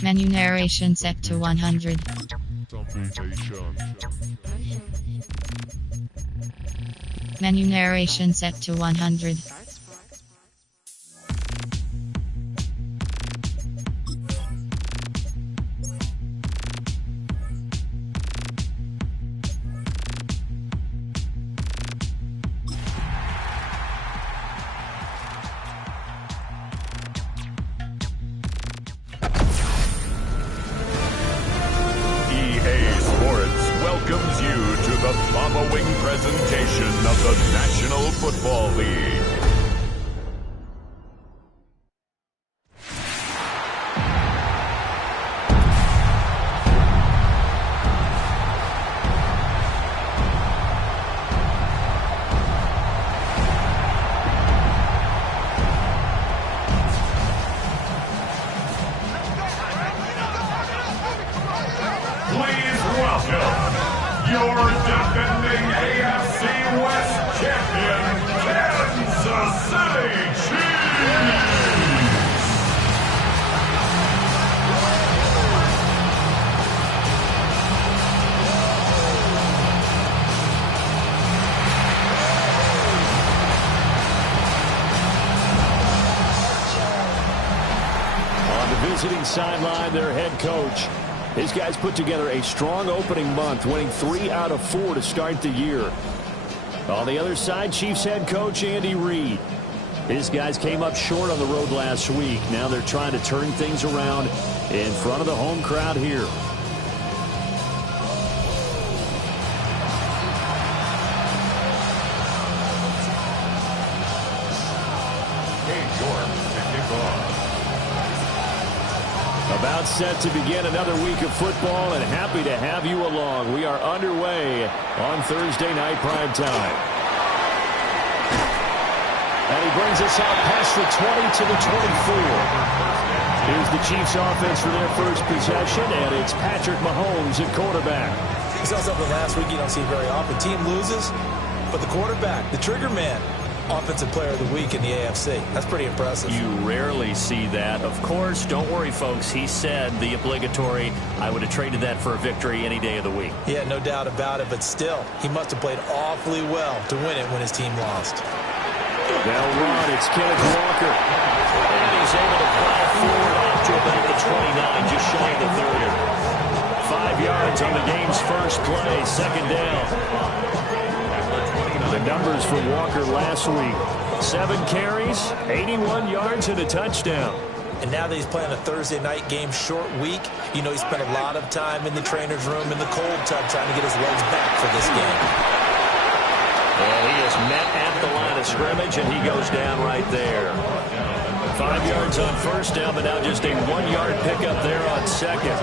Menu narration set to 100. Menu narration set to 100. Welcomes you to the following presentation of the National Football League. Please welcome your defending AFC West champion, Kansas City Chiefs! On the visiting sideline, their head coach. These guys put together a strong opening month, winning 3 out of 4 to start the year. On the other side, Chiefs head coach Andy Reid. His guys came up short on the road last week. Now they're trying to turn things around in front of the home crowd here. About set to begin another week of football, and happy to have you along. We are underway on Thursday night prime time. And he brings us out past the 20 to the 24. Here's the Chiefs offense for their first possession, and it's Patrick Mahomes at quarterback. We saw something last week you don't see very often. Team loses, but the quarterback, the trigger man, Offensive Player of the Week in the AFC. That's pretty impressive. You rarely see that. Of course, don't worry, folks. He said the obligatory, I would have traded that for a victory any day of the week. Yeah, no doubt about it, but still, he must have played awfully well to win it when his team lost. They'll run. It's Kenneth Walker. And he's able to plow forward up to about the 29, just shy of the 30. 5 yards on the game's first play, second down. The numbers for Walker last week: 7 carries, 81 yards, and a touchdown. And now that he's playing a Thursday night game, short week, you know he spent a lot of time in the trainer's room in the cold tub trying to get his legs back for this game. Well, he is met at the line of scrimmage, and he goes down right there. 5 yards on first down, but now just a 1-yard pickup there on second.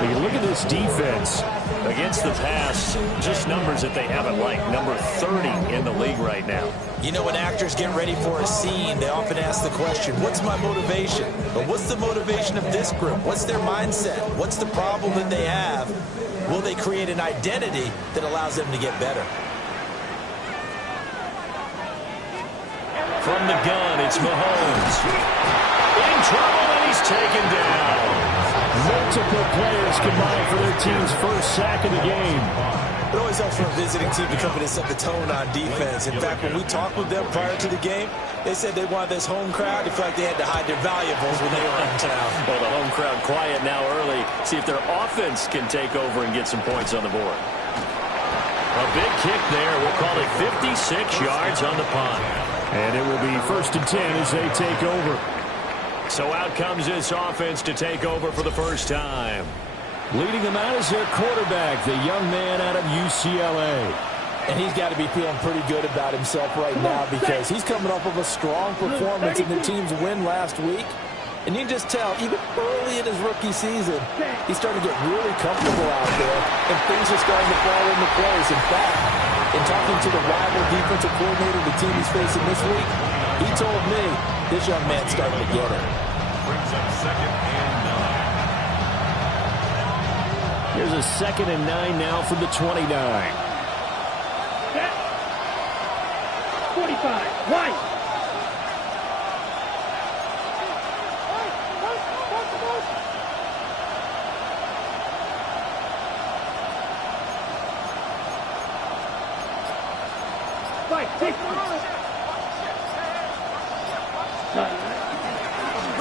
When you look at this defense against the pass, just numbers that they haven't liked. Number 30 in the league right now. You know, when actors get ready for a scene, they often ask the question, what's my motivation? But what's the motivation of this group? What's their mindset? What's the problem that they have? Will they create an identity that allows them to get better? From the gun, it's Mahomes. In trouble, and he's taken down. Multiple players combined for their team's first sack of the game. It always helps for a visiting team to come in and set the tone on defense. In fact, when we talked with them prior to the game, they said they wanted this home crowd to feel like they had to hide their valuables when they were in town. Well, the home crowd quiet now early. See if their offense can take over and get some points on the board. A big kick there. We'll call it 56 yards on the punt. And it will be 1st and 10 as they take over. So out comes this offense to take over for the first time. Leading them out is their quarterback, the young man out of UCLA. And he's got to be feeling pretty good about himself right now because he's coming off of a strong performance in the team's win last week. And you can just tell, even early in his rookie season, he's starting to get really comfortable out there, and things are starting to fall into place. In fact, in talking to the rival defensive coordinator the team he's facing this week, he told me this young man's starting to get it. Brings up 2nd and 9. Here's a 2nd and 9 now from the 29. Set. 45. White.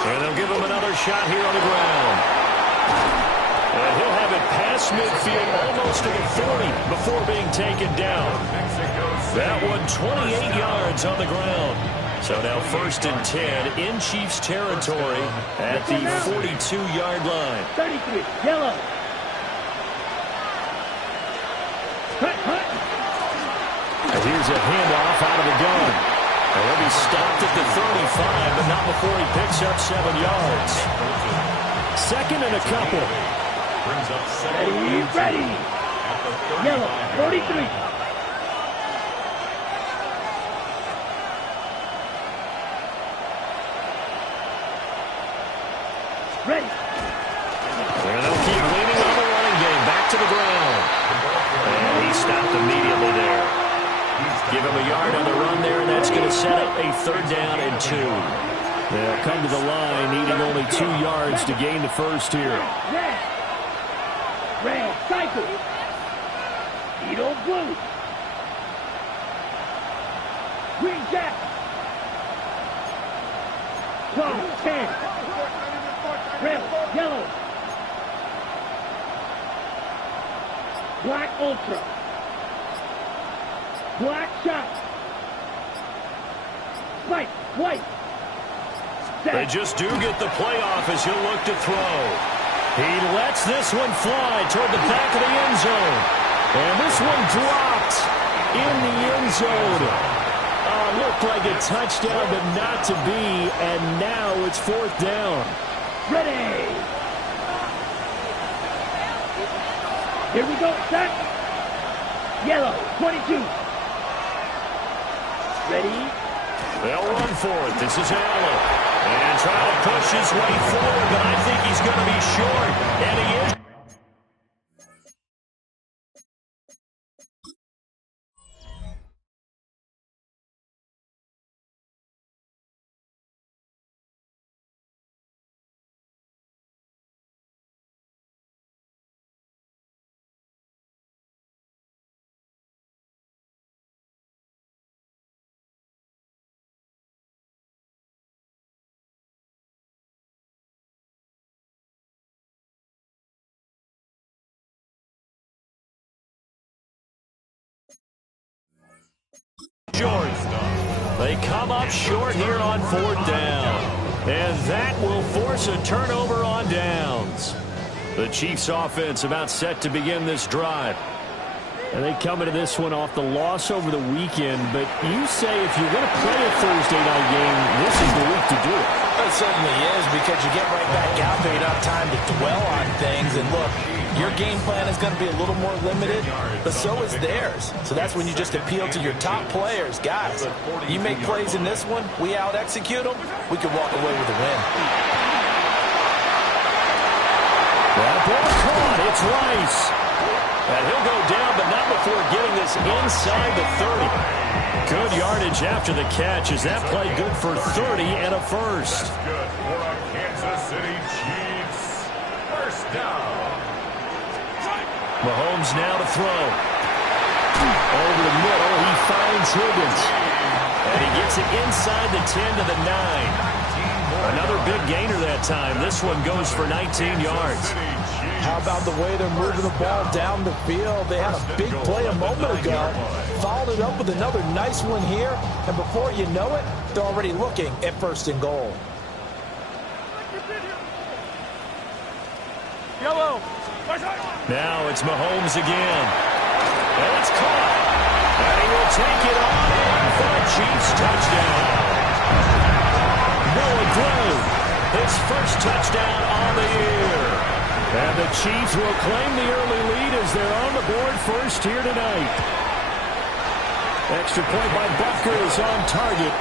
And they'll give him another shot here on the ground. And he'll have it past midfield almost to the 40 before being taken down. That one 28 yards on the ground. So now 1st and 10 in Chiefs territory at the 42-yard line. 33, yellow. And here's a handoff out of the gun. And he'll be stopped at the 35, but not before he picks up 7 yards. 2nd and a couple. Ready. Yellow, 43. Ready. And they'll keep leaning on the running game. Back to the ground. And he stopped immediately there. Give him a yard on the run there, and that's going to set up a 3rd down and 2. They'll come to the line, needing only 2 yards to gain the first here. Red, cycle. Edo blue. Green jack. 12, 10. Red, yellow. Black ultra. Black shot. White, white. They just do get the playoff as he'll look to throw. He lets this one fly toward the back of the end zone. And this one dropped in the end zone. Looked like a touchdown, but not to be. And now it's 4th down. Ready. Here we go, set. Yellow, 22. Ready. They'll run for it. This is Allen. And trying to push his way forward, but I think he's going to be short. And he is. Short. They come up short here on 4th down. And that will force a turnover on downs. The Chiefs offense about set to begin this drive. And they come into this one off the loss over the weekend. But you say if you're going to play a Thursday night game, this is the week to do it. It certainly is, because you get right back out there. You don't have time to dwell on things. And look, your game plan is going to be a little more limited, but so is theirs. So that's when you just appeal to your top players. Guys, you make plays in this one, we out-execute them, we can walk away with a win. That ball caught. It's Rice. And he'll go down, but not before getting this inside the 30. Good yardage after the catch. Is that play good for 30 and a first? That's good for a Kansas City Chiefs. First down. Mahomes now to throw. Over the middle, he finds Higgins. And he gets it inside the 10 to the 9. Another big gainer that time. This one goes for 19 yards. How about the way they're moving the ball down the field? They had a big play a moment ago. Followed it up with another nice one here. And before you know it, they're already looking at 1st and goal. Yellow. Now it's Mahomes again. And it's caught. And he will take it on in for a Chiefs touchdown. Noah Grove, his first touchdown on the year. And the Chiefs will claim the early lead as they're on the board first here tonight. Extra point by Butker is on target.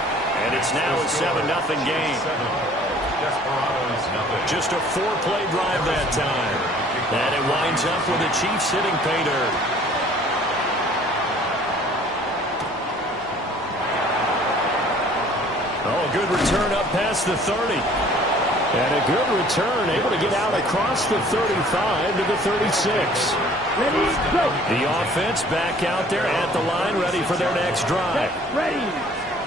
And it's now a 7-0 game. Just a 4-play drive that time. And it winds up with the Chiefs hitting pay dirt. Oh, good return up past the 30. And a good return, able to get out across the 35 to the 36. Ready, go. The offense back out there at the line, ready for their next drive. Ready.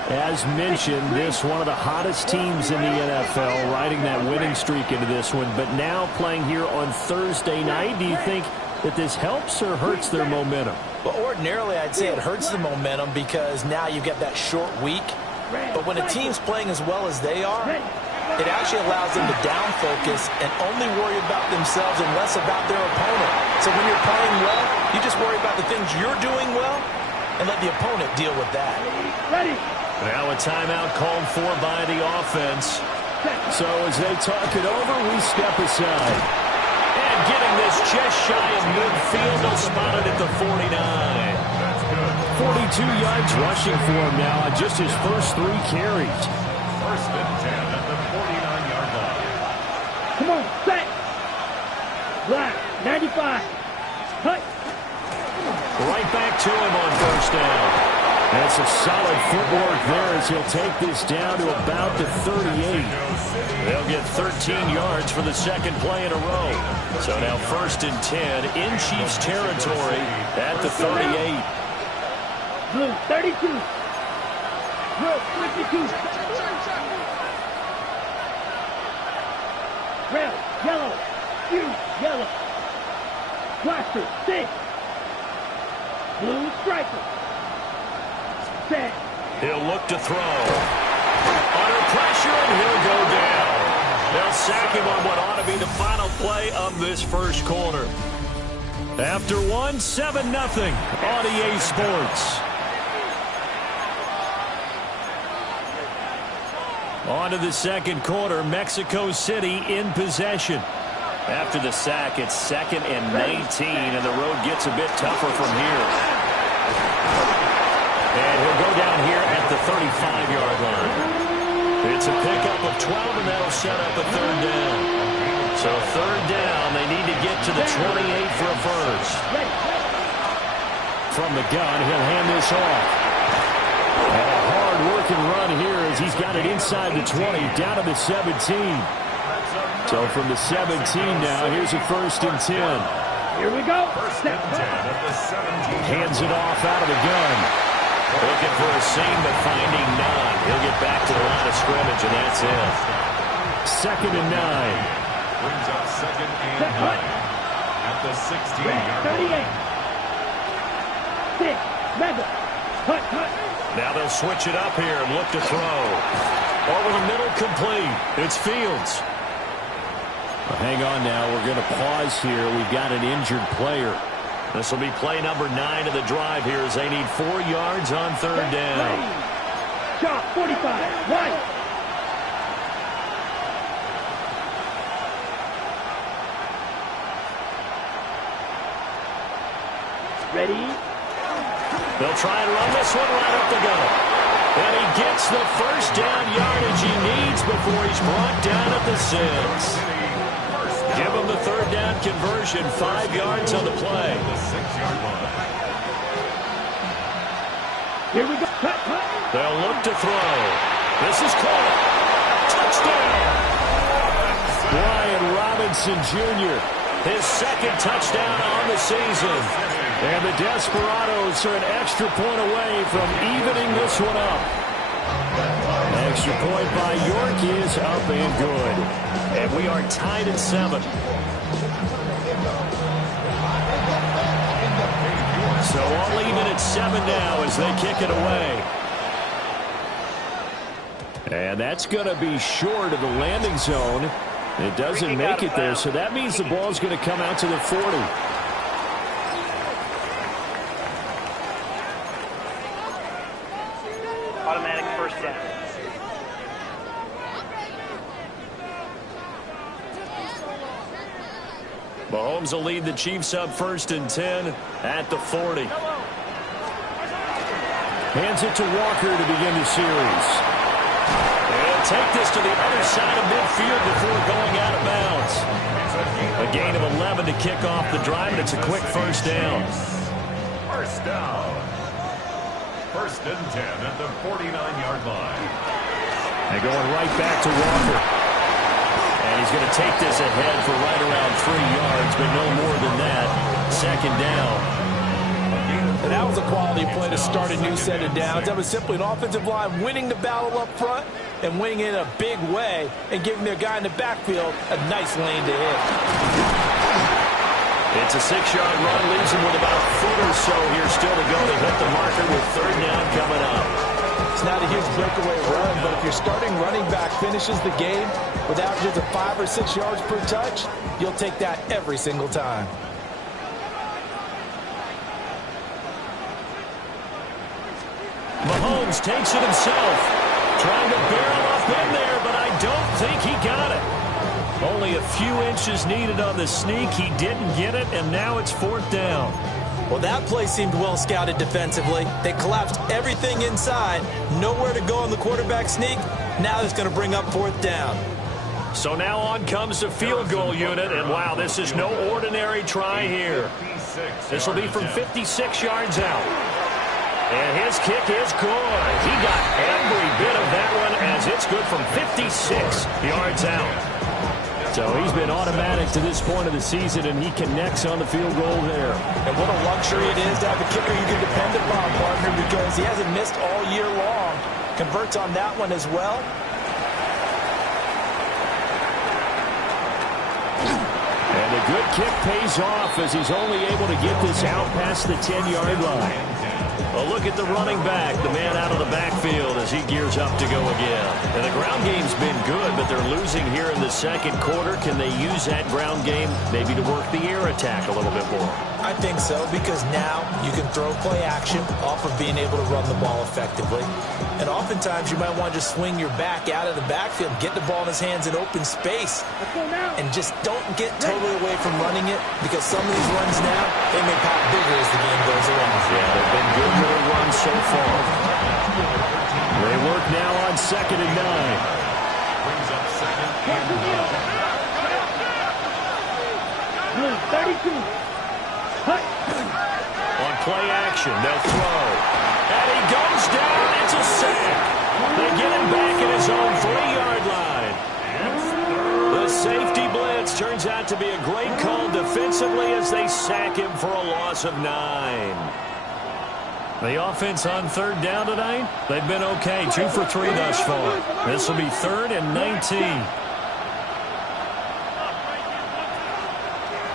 As mentioned, this one of the hottest teams in the NFL, riding that winning streak into this one, but now playing here on Thursday night. Do you think that this helps or hurts their momentum? Well, ordinarily, I'd say it hurts the momentum because now you've got that short week. But when a team's playing as well as they are, it actually allows them to down focus and only worry about themselves and less about their opponent. So when you're playing well, you just worry about the things you're doing well and let the opponent deal with that. Ready. Now a timeout called for by the offense. So as they talk it over, we step aside. And getting this just shy of midfield, they'll spot it at the 49. 42 yards rushing for him now on just his first 3 carries. First and 10 at the 49-yard line. Come on, set. Black, 95. Cut. Right back to him on first down. That's a solid footwork there as he'll take this down to about the 38. They'll get 13 yards for the second play in a row. So now first and 10 in Chiefs territory at the 38. Blue, 32. Blue, 52. Red, yellow, blue, yellow. Blaster, 6. Blue striker. Set. He'll look to throw. Under pressure, and he'll go down. They'll sack him on what ought to be the final play of this first quarter. After 7-0 on EA Sports. On to the second quarter, Mexico City in possession. After the sack, it's 2nd and 19, and the road gets a bit tougher from here. And he'll go down here at the 35-yard line. It's a pickup of 12, and that'll set up a third down. So third down, they need to get to the 28 for a first. From the gun, he'll hand this off. And a hard-working run here as he's got it inside the 20, down to the 17. So from the 17 now, here's a first and 10. Here we go. First and 10 at the 17. Hands it off out of the gun. Looking for a seam, but finding none. He'll get back to the line of scrimmage, and that's it. 2nd and 9. Brings up 2nd and 9 at the 16-yard line. 38. 6. Mega. Cut, cut. Now they'll switch it up here and look to throw. Over the middle, complete. It's Fields. Hang on now. We're going to pause here. We've got an injured player. This will be play number 9 of the drive here as they need 4 yards on third down. Shot, 45. Right. Ready? They'll try and run this one right up the gut. And he gets the first down yardage he needs before he's brought down at the 6. Give him the third down conversion, 5 yards on the play. Here we go. Cut, cut. They'll look to throw. This is caught. Touchdown. Brian Robinson Jr., his 2nd touchdown on the season. And the Desperados are an extra point away from evening this one up. Extra point by York is up and good. And we are tied at 7. So all even at 7 now as they kick it away. And that's going to be short of the landing zone. It doesn't make it there, so that means the ball's going to come out to the 40. Automatic first down. Mahomes will lead the Chiefs up 1st and 10 at the 40. Hands it to Walker to begin the series. And take this to the other side of midfield before going out of bounds. A gain of 11 to kick off the drive, and it's a quick first down. First down. 1st and 10 at the 49-yard line. They're going right back to Walker. And he's going to take this ahead for right around 3 yards, but no more than that. Second down. And that was a quality play to start a new set of downs. That was simply an offensive line winning the battle up front and winning it in a big way and giving their guy in the backfield a nice lane to hit. It's a 6-yard run, leaves him with about a foot or so here still to go. They hit the marker with third down coming up. It's not a huge breakaway run, but if your starting running back finishes the game with averages of 5 or 6 yards per touch, you'll take that every single time. Mahomes takes it himself. Trying to barrel up in there, but I don't think he got it. Only a few inches needed on the sneak. He didn't get it, and now it's fourth down. Well, that play seemed well scouted defensively. They collapsed everything inside. Nowhere to go on the quarterback sneak. Now it's going to bring up fourth down. So now on comes the field goal unit, and wow, this is no ordinary try here. This will be from 56 yards out. And his kick is good. He got every bit of that one as it's good from 56 yards out. So he's been automatic to this point of the season, and he connects on the field goal there. And what a luxury it is to have a kicker you can depend upon, partner, because he hasn't missed all year long. Converts on that one as well. And a good kick pays off as he's only able to get this out past the 10-yard line. A look at the running back, the man out of the backfield as he gears up to go again. And the ground game's been good, but they're losing here in the second quarter. Can they use that ground game maybe to work the air attack a little bit more? I think so, because now you can throw play action off of being able to run the ball effectively. And oftentimes you might want to just swing your back out of the backfield, get the ball in his hands in open space, and just don't get totally away from running it, because some of these runs now, they may pop bigger as the game goes along. Yeah, they've been good with a run so far. They work now on 2nd and 9. Brings up second and 32. On play action, they'll throw. And he goes down. It's a sack. They get him back at his own 3-yard line. The safety blitz turns out to be a great call defensively as they sack him for a loss of 9. The offense on third down tonight, they've been okay. 2 for 3 thus far. This will be 3rd and 19.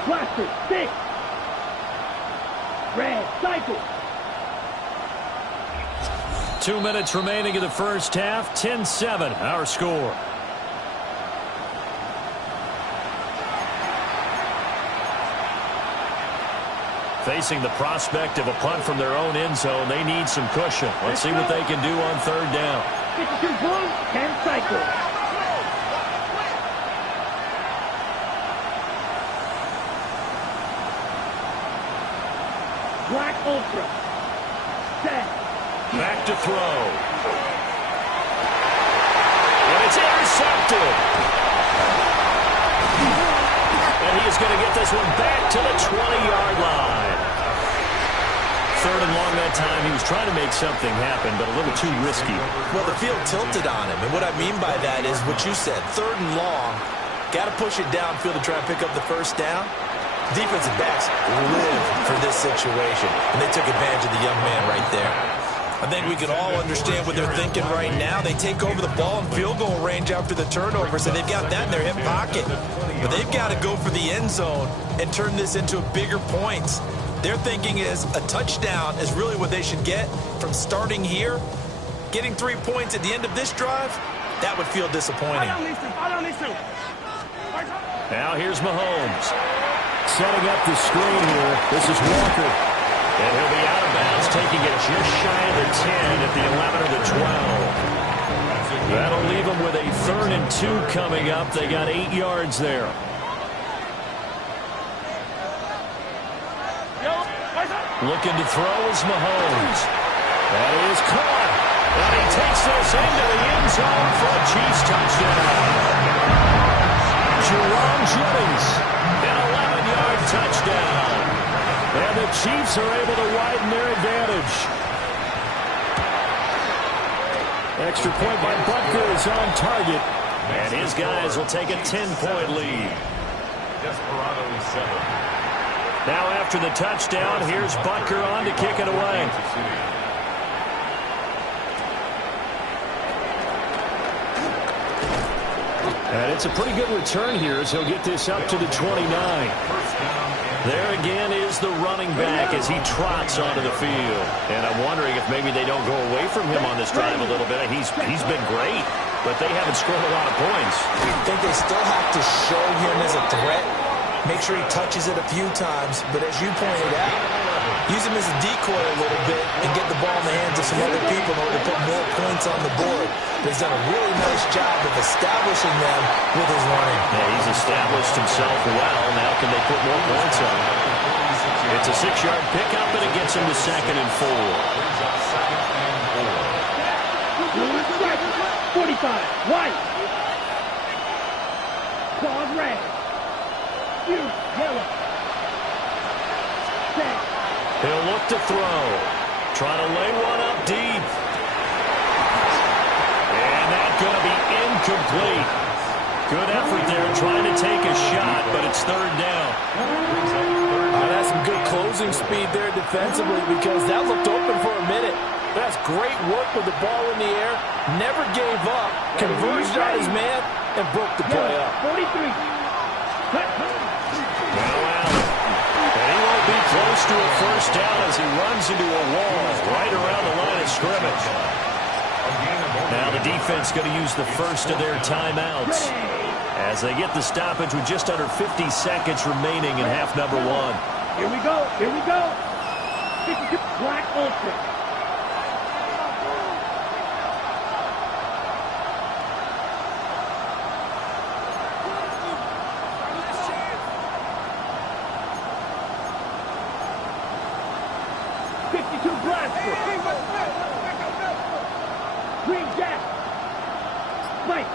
Blaster, 6. Red, cycle. 2 minutes remaining in the first half. 10-7, our score. Facing the prospect of a punt from their own end zone, they need some cushion. Let's see what they can do on third down. 52 points, 10 cycle. Black Ultra. Set. Back to throw. And it's intercepted. And he is going to get this one back to the 20-yard line. 3rd and long that time. He was trying to make something happen, but a little too risky. Well, the field tilted on him, and what I mean by that is what you said. 3rd and long, got to push it downfield to try and pick up the first down. Defensive backs live for this situation, and they took advantage of the young man right there. I think we can all understand what they're thinking right now. They take over the ball in field goal range after the turnover, so they've got that in their hip pocket. But they've got to go for the end zone and turn this into bigger points. Their thinking is a touchdown is really what they should get from starting here. Getting 3 points at the end of this drive, that would feel disappointing. Now here's Mahomes. Setting up the screen here. This is Walker. And he'll be out of bounds, taking it just shy of the 10 at the 11 or the 12. That'll leave them with a 3rd and 2 coming up. They got 8 yards there. Looking to throw is Mahomes. That is caught. And he takes this into the end zone for a Chiefs touchdown. Jerome Jennings, an 11-yard touchdown. And the Chiefs are able to widen their advantage. Extra point by Butker is on target. And his guys will take a 10-point lead. Desperado 7. Now after the touchdown, here's Butker on to kick it away. And it's a pretty good return here as he'll get this up to the 29. There again is the running back as he trots onto the field. And I'm wondering if maybe they don't go away from him on this drive a little bit. He's been great, but they haven't scored a lot of points. I think they still have to show him as a threat. Make sure he touches it a few times. But as you pointed out, use him as a decoy a little bit and get the ball in the hands of some other people in order to put more points on the board. But he's done a really nice job of establishing them with his running. Yeah, he's established himself well. Now can they put more points on? It's a 6-yard pickup, and it gets him to 2nd and 4. 45, white. Claws red. Yellow. Set. He'll look to throw. Try to lay one up deep. And that's going to be incomplete. Good effort there trying to take a shot, but it's 3rd down. That's some good closing speed there defensively because that looked open for a minute. That's great work with the ball in the air. Never gave up. Converged on his man and broke the play up. 43. Now Allen. And he won't be close to a 1st down as he runs into a wall right around the line of scrimmage. Now the defense going to use the first of their timeouts as they get the stoppage with just under 50 seconds remaining in half number 1. Here we go. Here we go. 52 Black Ultra. Green Jack. White.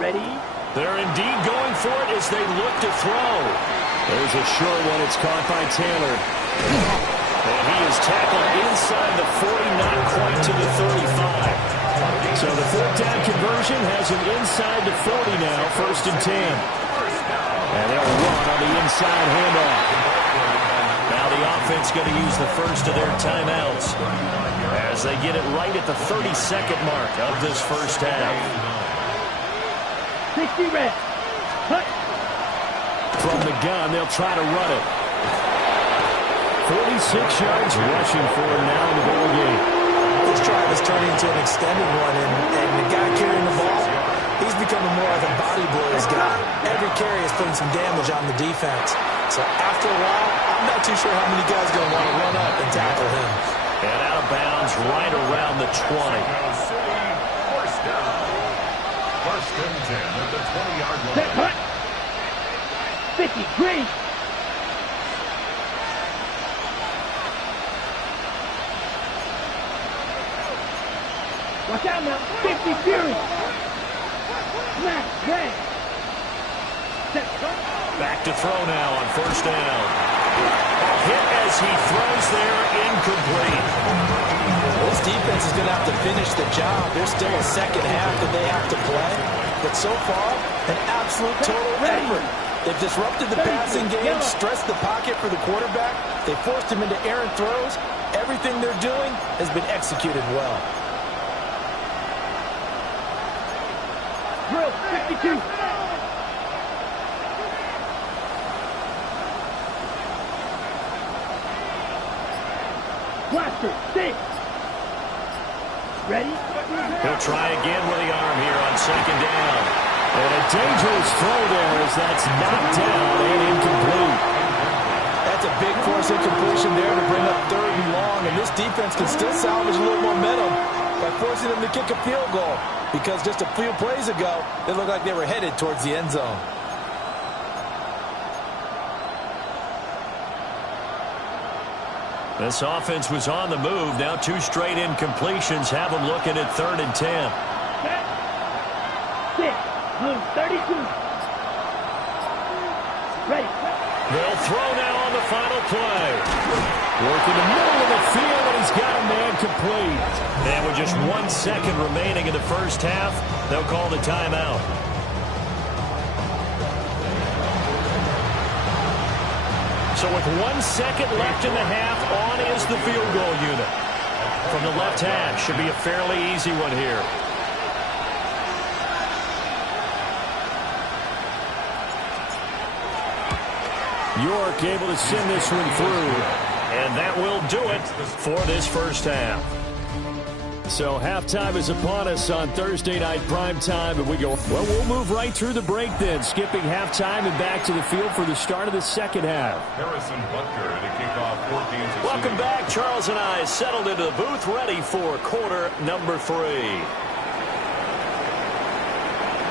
Ready? They're indeed going for it as they look to throw. There's a sure one. It's caught by Taylor. And he is tackled inside the 40, not quite to the 35. So the 4th down conversion has him inside the 40 now, 1st and 10. And they'll run on the inside handoff. Now the offense going to use the first of their timeouts as they get it right at the 32nd mark of this first half. 60 red. Cut. From the gun, they'll try to run it. 46 yards rushing for him now in the ball game. This drive is turning into an extended one, and the guy carrying the ball, he's becoming more like a body blows guy. Every carry is putting some damage on the defense. So after a while, I'm not too sure how many guys are going to want to run up and tackle him. And out of bounds right around the 20. First down. 1st and 10 at the 20-yard line. Set, cut. 50, green. Watch out now. 50, fury. Smash, red. Set, cut. Back to throw now on 1st down. Hit as he throws there, incomplete. This defense is going to have to finish the job. There's still a 2nd half that they have to play. But so far, an absolute total effort. They've disrupted the passing game, stressed the pocket for the quarterback. They forced him into errant throws. Everything they're doing has been executed well. Drill, 52. Blaster, 6. Ready? He'll try again with the arm here on 2nd down. And a dangerous throw there as that's knocked down and incomplete. That's a big force incompletion there to bring up 3rd and long. And this defense can still salvage a little momentum by forcing them to kick a field goal. Because just a few plays ago, they looked like they were headed towards the end zone. This offense was on the move. Now 2 straight incompletions have them looking at 3rd and 10. 6, blue, 32. Ready. They'll throw now on the final play. Working the middle of the field, and he's got a man complete. And with just 1 second remaining in the first half, they'll call the timeout. So with 1 second left in the half, on is the field goal unit. From the left hash, should be a fairly easy one here. York able to send this one through. And that will do it for this first half. So halftime is upon us on Thursday night primetime, and we go, well, we'll move right through the break then, skipping halftime and back to the field for the start of the second half. Harrison Butker to kick off 14th. Welcome back. Charles and I settled into the booth, ready for quarter number 3.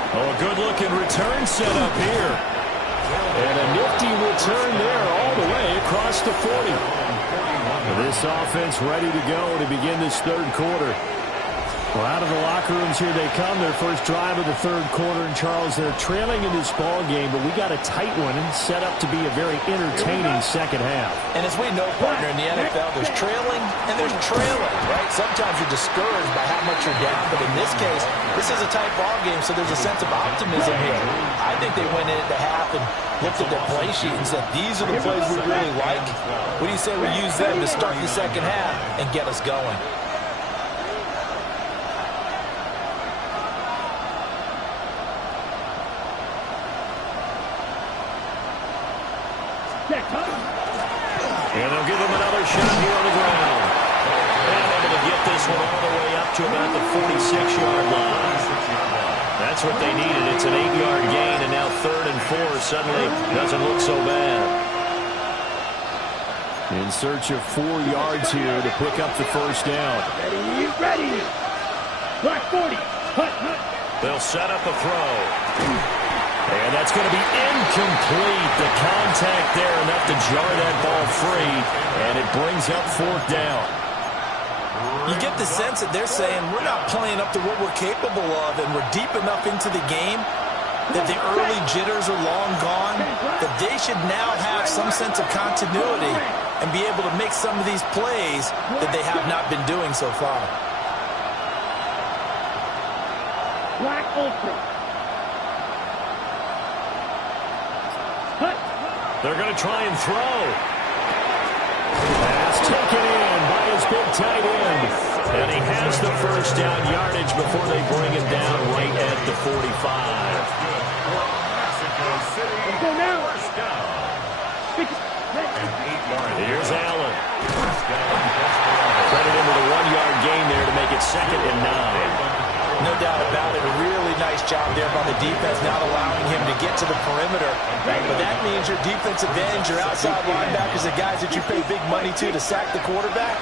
Oh, a good-looking return set up here. And a nifty return there all the way across the 40. This offense ready to go to begin this third quarter. Well, out of the locker rooms here they come. Their first drive of the third quarter. And, Charles, they're trailing in this ball game, but we got a tight one and set up to be a very entertaining second half. And as we know, partner, in the NFL, there's trailing and there's trailing, right? Sometimes you're discouraged by how much you're down, but in this case, this is a tight ball game, so there's a sense of optimism here. I think they went into half and looked at their play sheet and said, these are the plays we really like. What do you say we use them to start the second half and get us going? And they'll give him another shot here on the ground. And able to get this one all the way up to about the 46-yard line. That's what they needed. It's an 8-yard gain, and now 3rd and 4 suddenly doesn't look so bad. In search of 4 yards here to pick up the first down. Ready. Black 40. They'll set up a throw. And that's going to be incomplete. The contact there enough to jar that ball free, and it brings up 4th down. You get the sense that they're saying we're not playing up to what we're capable of, and we're deep enough into the game that the early jitters are long gone, that they should now have some sense of continuity and be able to make some of these plays that they have not been doing so far. Black Ultra. They're going to try and throw. Pass taken in by his big tight end. And he has the first down yardage before they bring him down right at the 45. Let's go now. Here's Allen. Credit into the 1-yard gain there to make it 2nd and 9. No doubt about it. A really nice job there by the defense, not allowing him to get to the perimeter. But that means your defensive ends, your outside linebackers, the guys that you pay big money to sack the quarterback,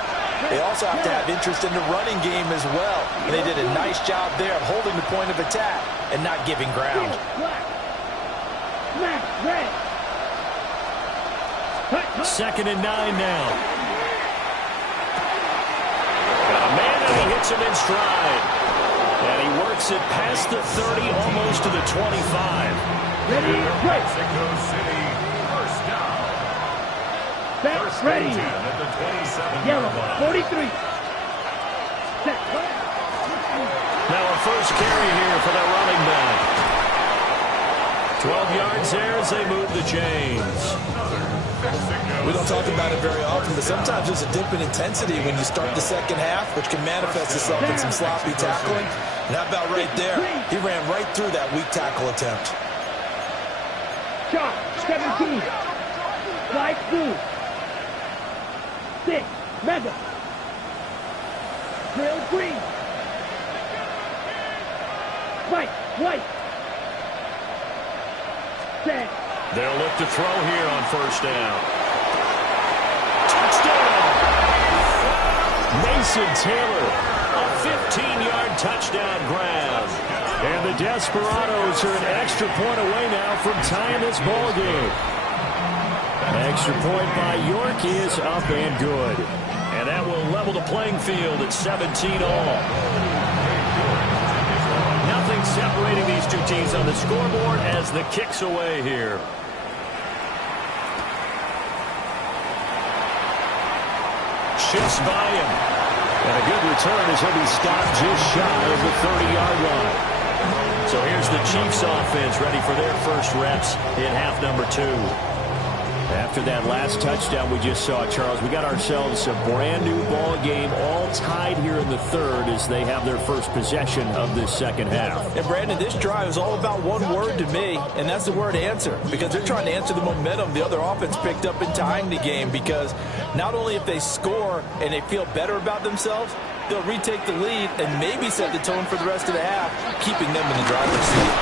they also have to have interest in the running game as well. And they did a nice job there of holding the point of attack and not giving ground. Red. 2nd and 9 now. Got a man and he hits him in stride. And he works it past the 30, almost to the 25. Ready, Mexico City, first down. Set, ready. At the 27 Yellow, 43. Set. Now a first carry here for the running back. 12 yards there as they move the chains. We don't talk about it very often, but sometimes there's a dip in intensity when you start the second half, which can manifest itself in some sloppy tackling. And how about right there? He ran right through that weak tackle attempt. Shot, 17. Fly through. 6. Mega. Drill green. White. Set. They'll look to throw here on first down. Touchdown! Mason Taylor, a 15-yard touchdown grab. And the Desperados are an extra point away now from tying this ball game. Extra point by York is up and good. And that will level the playing field at 17 all. Nothing separating these two teams on the scoreboard as the kick's away here. shifts by him. And a good return as he'll be stopped just shy of the 30-yard line. So here's the Chiefs offense ready for their first reps in half number 2. After that last touchdown we just saw, Charles, we got ourselves a brand new ball game, all tied here in the third as they have their first possession of this second half. And Brandon, this drive is all about one word to me, and that's the word answer, because they're trying to answer the momentum the other offense picked up in tying the game, because not only if they score and they feel better about themselves, they'll retake the lead and maybe set the tone for the rest of the half, keeping them in the driver's seat.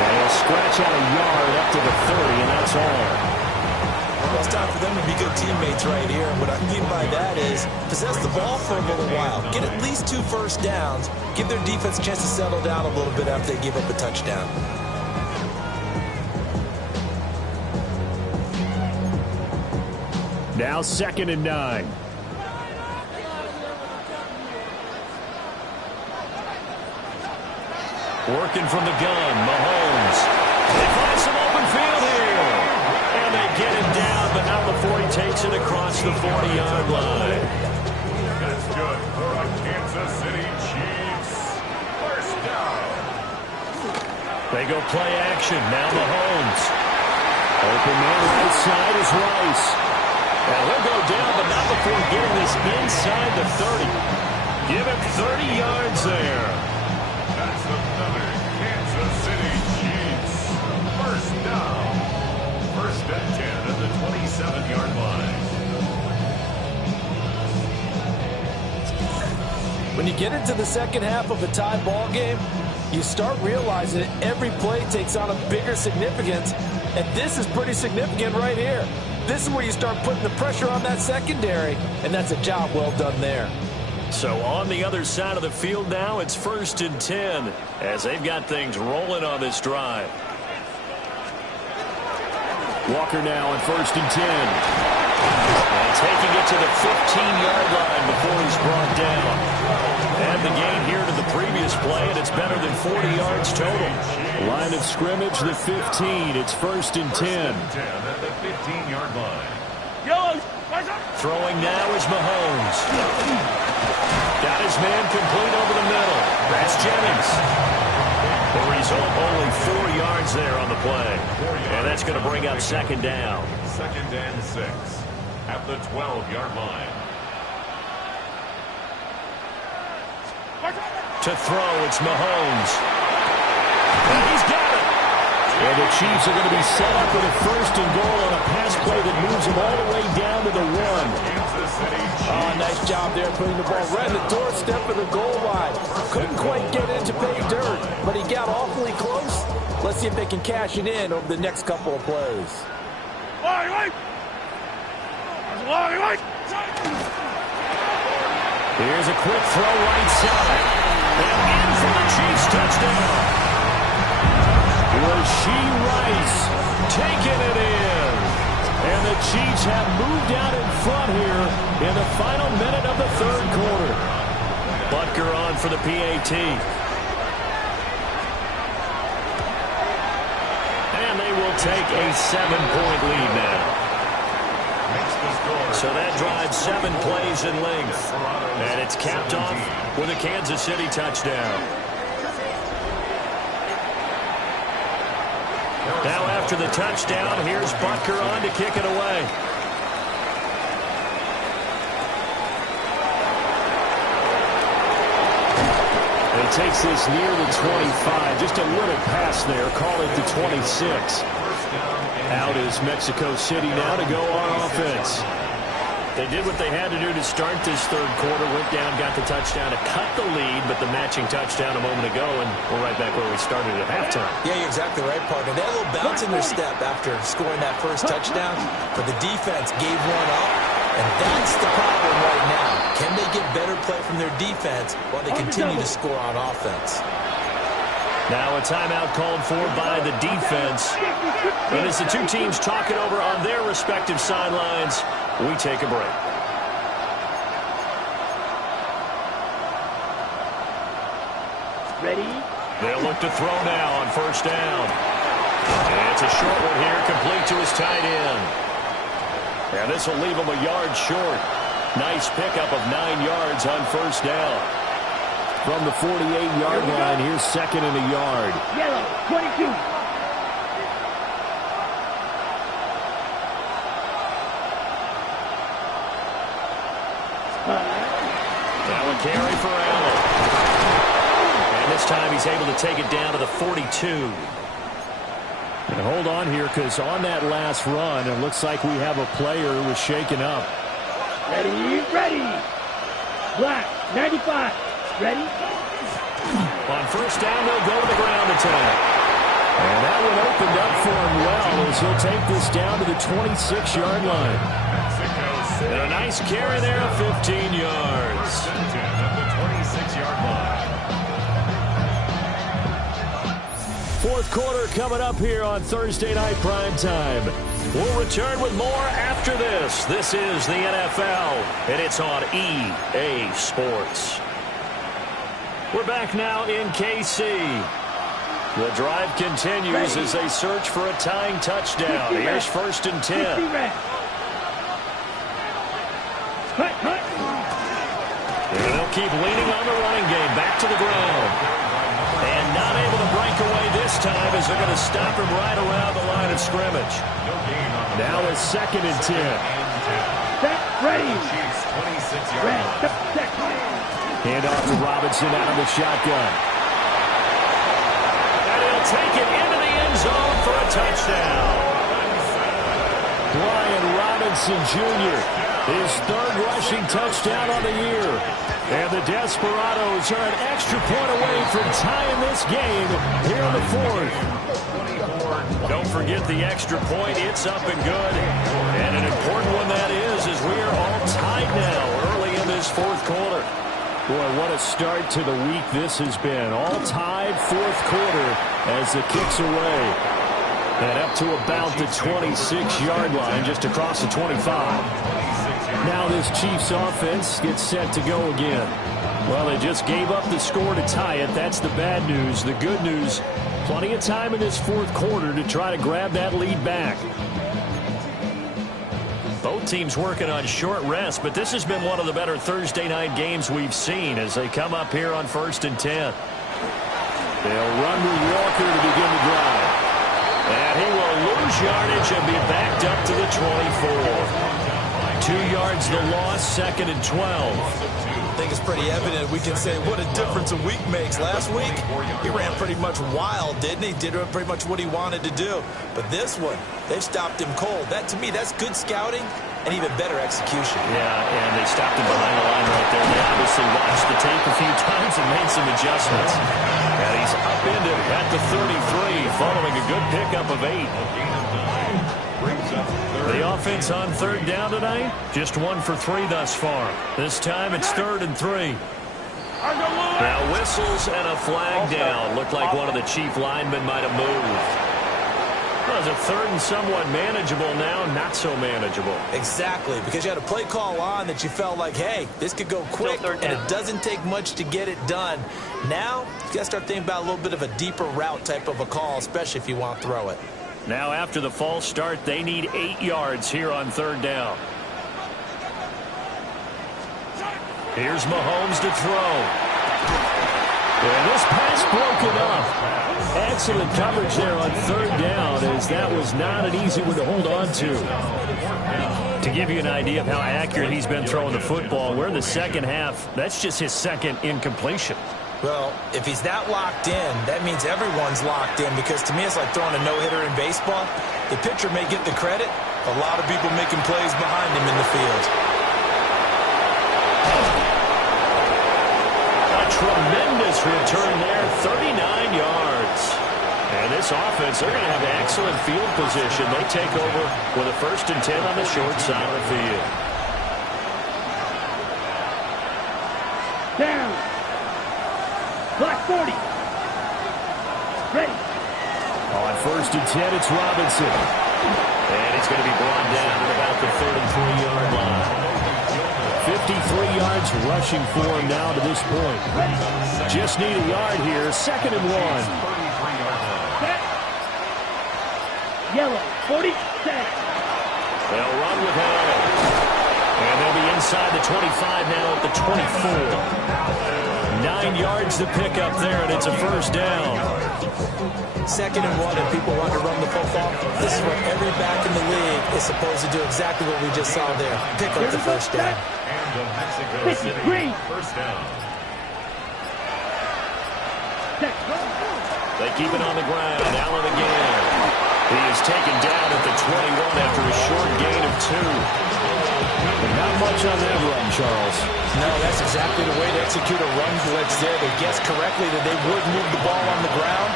And he'll scratch out a yard up to the 30, and that's all. Well, it's time for them to be good teammates right here. And what I mean by that is possess the ball for a little while. Get at least 2 first downs. Give their defense a chance to settle down a little bit after they give up a touchdown. Now 2nd and 9. Working from the gun, Mahomes. They find some open field here. And they get him down, but not before he takes it across the 40-yard line. That's good for a Kansas City Chiefs. First down. They go play action. Now Mahomes. Open man right side is Rice. Now he'll go down, but not before getting this inside the 30. Give him 30 yards there. That's another Kansas City Chiefs. First down. First and 10 at the 27-yard line. When you get into the second half of a tie ball game, you start realizing that every play takes on a bigger significance, and this is pretty significant right here. This is where you start putting the pressure on that secondary, and that's a job well done there. So on the other side of the field now, it's 1st and 10 as they've got things rolling on this drive. Walker now on 1st and 10. And taking it to the 15-yard line before he's brought down. Add the gain here to the previous play, and it's better than 40 yards total. Line of scrimmage, the 15. It's 1st and 10. 10 at the 15-yard line. Throwing now is Mahomes. Got his man complete over the middle. That's Jennings. The result, only 4 yards there on the play. And that's going to bring up 2nd down. 2nd and 6 at the 12-yard line. To throw, it's Mahomes. And he's got it. And the Chiefs are going to be set up with a 1st and goal on a pass play that moves them all the way down to the 1. Oh, nice job there putting the ball right at the doorstep of the goal line. Couldn't quite get in to pay dirt, but he got awfully close. Let's see if they can cash it in over the next couple of plays. Here's a quick throw right side. And in for the Chiefs touchdown. Rashee Rice taking it in. And the Chiefs have moved out in front here in the final minute of the 3rd quarter. Butker on for the PAT. And they will take a 7-point lead now. So that drives 7 plays in length. And it's capped off with a Kansas City touchdown. Now after the touchdown, here's Butker on to kick it away. And he takes this near the 25. Just a little pass there. Call it the 26. Out is Mexico City now to go on offense. They did what they had to do to start this 3rd quarter. Went down, got the touchdown to cut the lead, but the matching touchdown a moment ago, and we're right back where we started at halftime. Yeah, you're exactly right, partner. They had a little bounce in their step after scoring that first touchdown, but the defense gave one up, and that's the problem right now. Can they get better play from their defense while they continue to score on offense? Now a timeout called for by the defense. And as the two teams talk it over on their respective sidelines, we take a break. Ready? They'll look to throw now on 1st down. And it's a short one here, complete to his tight end. And this will leave him a yard short. Nice pickup of 9 yards on first down. From the 48-yard line, here's second and a yard. Yellow, 22. That would carry for Allen. And this time he's able to take it down to the 42. And hold on here, because on that last run, it looks like we have a player who was shaken up. Ready, ready. Black, 95. Ready? On first down, they'll go to the ground attack. And that one opened up for him well as he'll take this down to the 26-yard line. And a nice carry there of 15 yards. At the 26-yard line. Fourth quarter coming up here on Thursday Night Primetime. We'll return with more after this. This is the NFL, and it's on EA Sports. We're back now in KC. The drive continues as they search for a tying touchdown. Here's first and 10. And they'll keep leaning on the running game. Back to the ground. And not able to break away this time as they're going to stop him right around the line of scrimmage. Now it's second and 10. Ready. Hand off to Robinson out of the shotgun. And he'll take it into the end zone for a touchdown. Brian Robinson Jr., his third rushing touchdown on the year. And the Desperados are an extra point away from tying this game here in the fourth. Don't forget the extra point. It's up and good. And an important one that is, as we are all tied now early in this fourth quarter. Boy, what a start to the week this has been. All tied fourth quarter as the kick's away. And up to about the 26-yard line, just across the 25. Now this Chiefs offense gets set to go again. Well, they just gave up the score to tie it. That's the bad news. The good news, plenty of time in this fourth quarter to try to grab that lead back. Both teams working on short rest, but this has been one of the better Thursday night games we've seen as they come up here on first and 10. They'll run with Walker to begin the drive. And he will lose yardage and be backed up to the 24. 2 yards the loss, second and 12. I think it's pretty evident we can say what a difference a week makes. Last week, he ran pretty much wild, didn't he? Did pretty much what he wanted to do. But this one, they've stopped him cold. That, to me, that's good scouting and even better execution. Yeah, and they stopped him behind the line right there. They obviously watched the tape a few times and made some adjustments. And he's upended at the 33 following a good pickup of 8. The offense on third down tonight, just 1 for 3 thus far. This time it's 3rd and 3. Now whistles and a flag down. Looked like one of the Chief linemen might have moved. Well, it's a 3rd and somewhat manageable now, not so manageable. Exactly, because you had a play call on that you felt like, hey, this could go quick, and it doesn't take much to get it done. Now, you got to start thinking about a little bit of a deeper route type of a call, especially if you want to throw it. Now after the false start, they need 8 yards here on third down. Here's Mahomes to throw. And this pass broken up. Excellent coverage there on third down, as that was not an easy one to hold on to. To give you an idea of how accurate he's been throwing the football, we're in the second half. That's just his second incompletion. Well, if he's that locked in, that means everyone's locked in, because to me it's like throwing a no-hitter in baseball. The pitcher may get the credit, a lot of people making plays behind him in the field. A tremendous return there, 39 yards. And this offense, they're going to have excellent field position. They take over with a 1st and 10 on the short side of the field. Down. Black 40. Ready. On 1st and 10, it's Robinson. And he's going to be brought down at about the 3rd and 3-yard line. 53 yards rushing for him now to this point. Just need a yard here. 2nd and 1. Set. Yellow. 40. Set. They'll run with Allen. And they'll be inside inside the 25 now at the 24. 9 yards to pick up there, and it's a first down. 2nd and 1, and people want to run the football. This is what every back in the league is supposed to do, exactly what we just saw there. Pick up the first down. And the Mexico City first down. They keep it on the ground. Allen again. He is taken down at the 21 after a short gain of 2. Not much on that run, Charles. No, that's exactly the way to execute a run blitz there. They guessed correctly that they would move the ball on the ground,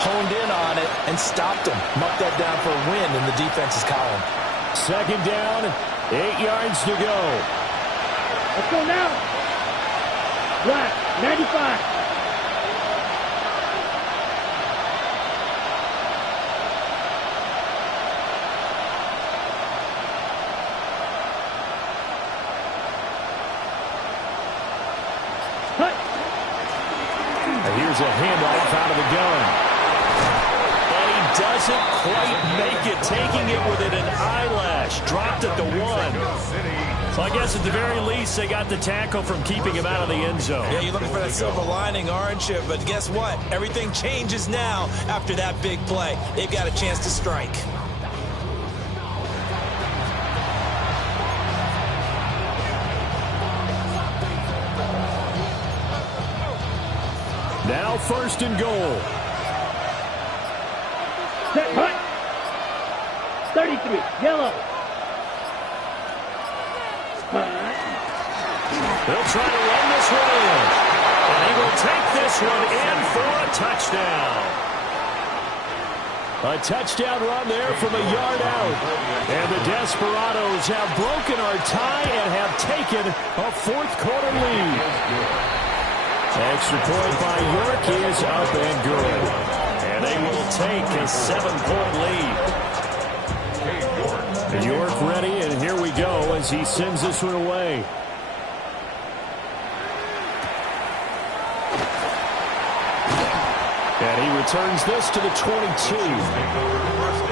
honed in on it, and stopped them. Marked that down for a win in the defense's column. 2nd down, 8 yards to go. Let's go now. Black, 95. Here's a handoff out of the gun. And he doesn't quite make it, taking it within an eyelash. Dropped at the 1. So I guess at the very least, they got the tackle from keeping him out of the end zone. Yeah, you're looking for that silver lining, aren't you? But guess what? Everything changes now after that big play. They've got a chance to strike. Now 1st and goal. Set, hut. 33, yellow. They'll try to run this one in. And he will take this one in for a touchdown. A touchdown run there from a yard out. And the Desperados have broken our tie and have taken a 4th quarter lead. Extra point by York is up and good. And they will take a 7-point lead. York ready, and here we go as he sends this one away. And he returns this to the 22.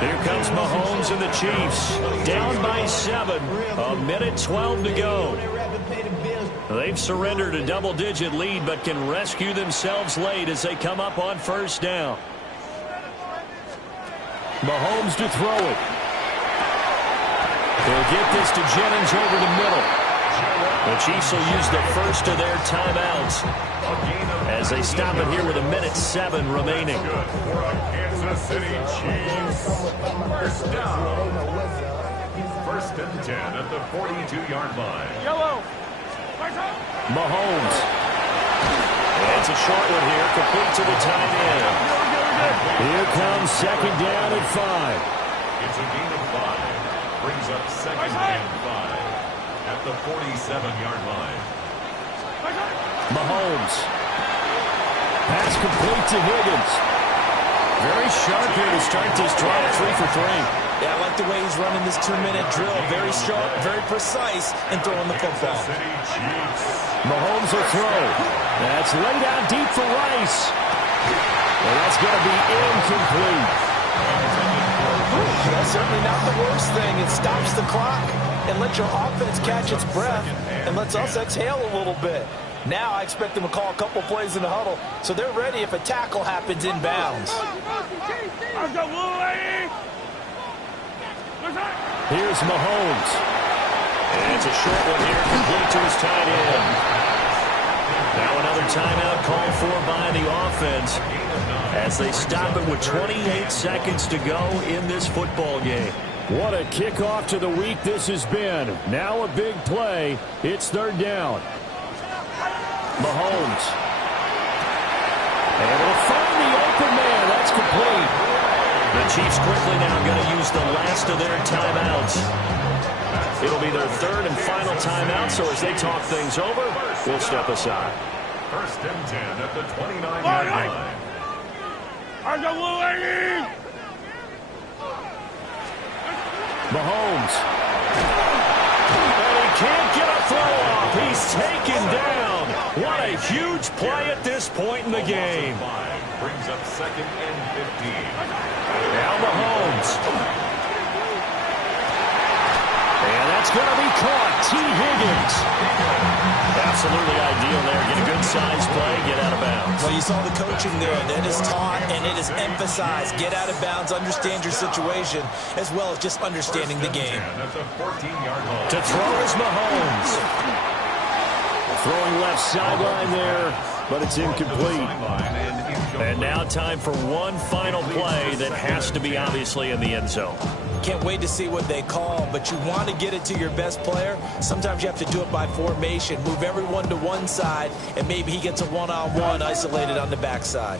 Here comes Mahomes and the Chiefs. Down by 7. A minute 12 to go. They've surrendered a double-digit lead, but can rescue themselves late as they come up on 1st down. Mahomes to throw it. They'll get this to Jennings over the middle. The Chiefs will use the first of their timeouts as they stop it here with a minute 7 remaining. Good for a Kansas City Chiefs. First down. 1st and 10 at the 42-yard line. Yellow. Mahomes. It's a short one here, complete to the tight end. Here comes 2nd down at 5. It's a gain of 5. Brings up 2nd and 5 at the 47-yard line. Mahomes. Pass complete to Higgins. Very sharp here to start this drive, 3 for 3. Yeah, I like the way he's running this 2-minute drill. Very sharp, very precise in throwing the football. Mahomes will throw. That's laid out deep for Rice. And that's going to be incomplete. That's certainly not the worst thing. It stops the clock and lets your offense catch its breath and lets us exhale a little bit. Now I expect them to call a couple plays in the huddle so they're ready if a tackle happens inbounds. Here's Mahomes. And it's a short one here, complete to his tight end. Now another timeout called for by the offense as they stop it with 28 seconds to go in this football game. What a kickoff to the week this has been. Now a big play. It's 3rd down. Mahomes. And will find the open man. That's complete. The Chiefs quickly now going to use the last of their timeouts. It'll be their 3rd and final timeout, so as they talk things over, we'll step aside. 1st and 10 at the 29-yard line. Mahomes. And he can't get a throw off. He's taken down. What a huge play at this point in the game. Brings up 2nd and 15. Now Mahomes. And that's going to be caught. T. Higgins. Absolutely ideal there. Get a good size play, get out of bounds. Well, you saw the coaching there. That is taught and it is emphasized. Get out of bounds, understand your situation, as well as just understanding the game. To throw is Mahomes. Throwing left sideline there, but it's incomplete. And now time for one final play that has to be obviously in the end zone. Can't wait to see what they call, but you want to get it to your best player. Sometimes you have to do it by formation. Move everyone to one side, and maybe he gets a one-on-one isolated on the backside.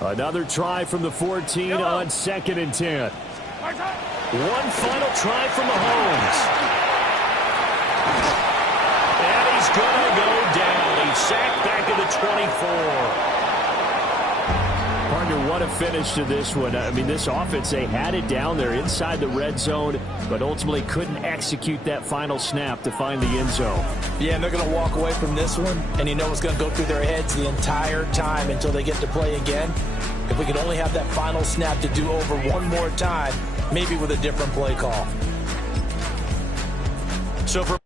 Another try from the 14 on 2nd and 10. One final try from Mahomes. And he's going to go down. He's sacked back at the 24. Partner, what a finish to this one. I mean, this offense, they had it down there inside the red zone, but ultimately couldn't execute that final snap to find the end zone. Yeah, and they're going to walk away from this one, and you know what's going to go through their heads the entire time until they get to play again. If we could only have that final snap to do over one more time, maybe with a different play call. So for